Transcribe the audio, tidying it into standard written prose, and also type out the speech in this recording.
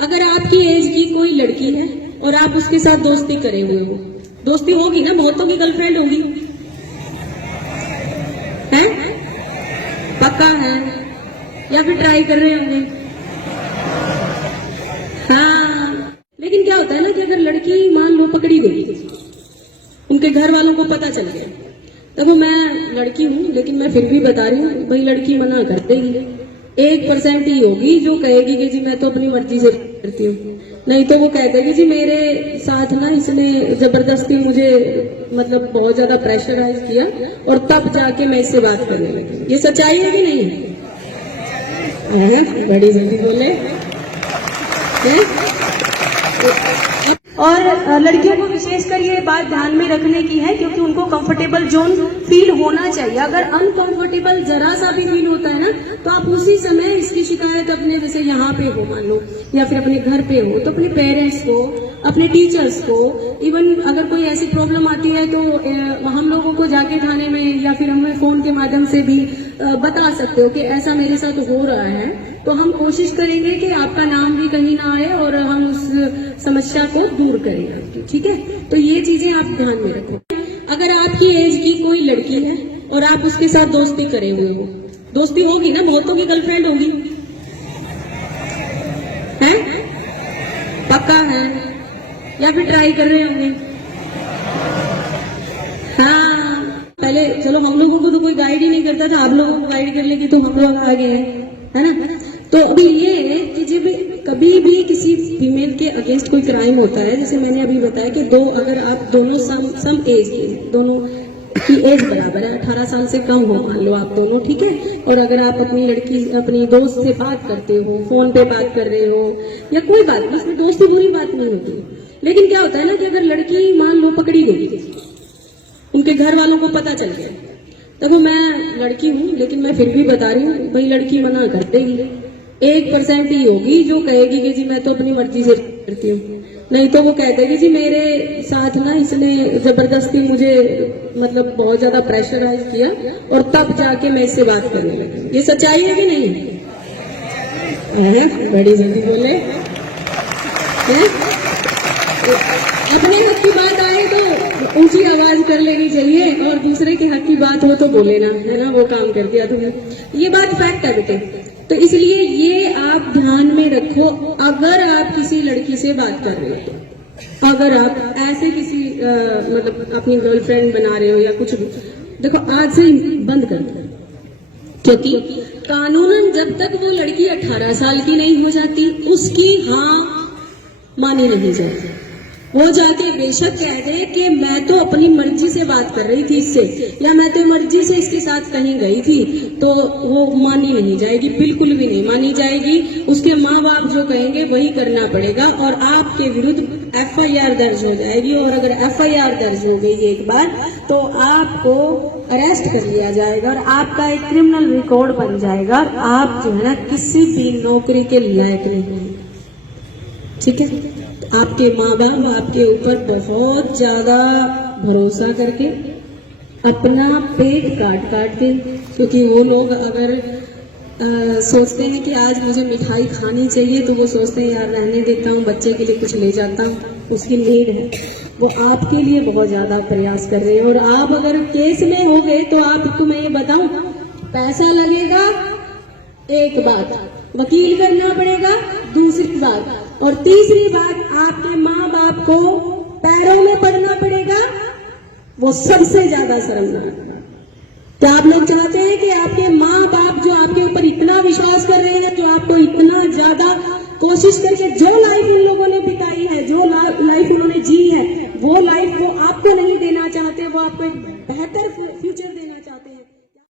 अगर आपकी एज की कोई लड़की है और आप उसके साथ दोस्ती करे हुए हो, दोस्ती होगी ना, बहुतों की गर्लफ्रेंड होगी, है पक्का है या फिर ट्राई कर रहे होंगे? हाँ, लेकिन क्या होता है ना कि अगर लड़की मान लो पकड़ी गई, उनके घर वालों को पता चल गया, देखो मैं लड़की हूं लेकिन मैं फिर भी बता रही हूँ, भाई लड़की मना कर देगी, 1% ही होगी जो कहेगी कि जी मैं तो अपनी मर्जी से करती हूँ, नहीं तो वो कह देगी जी मेरे साथ ना इसने जबरदस्ती मुझे मतलब बहुत ज्यादा प्रेशराइज किया और तब जाके मैं इससे बात करने लगी। ये सच्चाई है कि नहीं है? बड़ी जल्दी बोले। और लड़कियों को विशेषकर ये बात ध्यान में रखने की है क्योंकि उनको कंफर्टेबल जोन फील होना चाहिए। अगर अनकंफर्टेबल जरा सा भी फील होता है ना तो आप उसी समय इसकी शिकायत अपने जैसे यहाँ पे हो मान लो या फिर अपने घर पे हो तो अपने पेरेंट्स को, अपने टीचर्स को, इवन अगर कोई ऐसी प्रॉब्लम आती है तो हम लोगों को जाके थाने में या फिर हमें फोन के माध्यम से भी बता सकते हो कि ऐसा मेरे साथ हो रहा है, तो हम कोशिश करेंगे कि आपका नाम भी कहीं ना आए और हम उस समस्या को दूर करेंगे। ठीक है, तो ये चीजें आप ध्यान में रखो। अगर आपकी एज की कोई लड़की है और आप उसके साथ दोस्ती करे हुए हो, दोस्ती होगी ना, बहुतों की गर्लफ्रेंड होगी, है पक्का है या फिर ट्राई कर रहे होंगे? हाँ, पहले चलो हम लोगों को तो कोई गाइड ही नहीं करता था, आप लोगों को गाइड करने की तो हम लोग आगे हैं, है ना। तो अभी ये है कि जब कभी भी किसी फीमेल के अगेंस्ट कोई क्राइम होता है, जैसे मैंने अभी बताया कि अगर आप दोनों सम एज के, दोनों की एज बराबर है, 18 साल से कम हो मान लो आप दोनों, ठीक है, और अगर आप अपनी लड़की अपनी दोस्त से बात करते हो, फोन पे बात कर रहे हो या कोई बात नहीं, उसमें दोस्ती बुरी बात नहीं होती, लेकिन क्या होता है ना कि अगर लड़की मान लो पकड़ी गई, उनके घर वालों को पता चल गया, देखो मैं लड़की हूं लेकिन मैं फिर भी बता रही हूँ, भाई लड़की मना कर देगी, 1% ही होगी जो कहेगी कि जी मैं तो अपनी मर्जी से करती हूँ, नहीं तो वो कह देगी जी मेरे साथ ना इसने जबरदस्ती मुझे मतलब बहुत ज्यादा प्रेशराइज किया और तब जाके मैं इससे बात करने लगी। ये सच्चाई है कि नहीं है? बड़ी जल्दी बोले। अपने हक की बात आए तो ऊंची आवाज कर लेनी चाहिए और दूसरे के हक की बात हो तो बोले ना, है ना, वो काम कर दिया तुमने। ये बात फैक्ट है बेटे, तो इसलिए ये आप ध्यान में रखो। अगर आप किसी लड़की से बात कर रहे हो, अगर आप ऐसे किसी मतलब अपनी गर्लफ्रेंड बना रहे हो या कुछ भी, देखो आज से बंद कर दो, क्योंकि कानूनन जब तक वो लड़की 18 साल की नहीं हो जाती उसकी हाँ मानी नहीं जाती। वो जाके बेशक कह दे कि मैं तो अपनी मर्जी से बात कर रही थी इससे, या मैं तो मर्जी से इसके साथ कहीं गई थी, तो वो मानी नहीं जाएगी, बिल्कुल भी नहीं मानी जाएगी। उसके माँ बाप जो कहेंगे वही करना पड़ेगा और आपके विरुद्ध FIR दर्ज हो जाएगी। और अगर FIR दर्ज हो गई एक बार तो आपको अरेस्ट कर लिया जाएगा और आपका एक क्रिमिनल रिकॉर्ड बन जाएगा और आप जो है ना किसी भी नौकरी के लायक नहीं। ठीक है, आपके माँ बाप आपके ऊपर बहुत ज्यादा भरोसा करके अपना पेट काट के, क्योंकि वो लोग अगर सोचते हैं कि आज मुझे मिठाई खानी चाहिए तो वो सोचते हैं यार रहने देता हूँ, बच्चे के लिए कुछ ले जाता हूँ, उसकी नीड है, वो आपके लिए बहुत ज्यादा प्रयास कर रहे हैं। और आप अगर केस में हो गए तो आपको मैं ये बताऊं, पैसा लगेगा एक बात, वकील करना पड़ेगा दूसरी बात, और तीसरी बात आपके माँ बाप को पैरों में पड़ना पड़ेगा, वो सबसे ज्यादा शर्मनाक। क्या आप लोग चाहते हैं कि आपके माँ बाप जो आपके ऊपर इतना विश्वास कर रहे हैं, जो आपको इतना ज्यादा कोशिश करके जो लाइफ उन लोगों ने बिताई है, जो लाइफ उन्होंने जी है, वो लाइफ वो आपको नहीं देना चाहते, वो आपको एक बेहतर फ्यूचर देना चाहते हैं।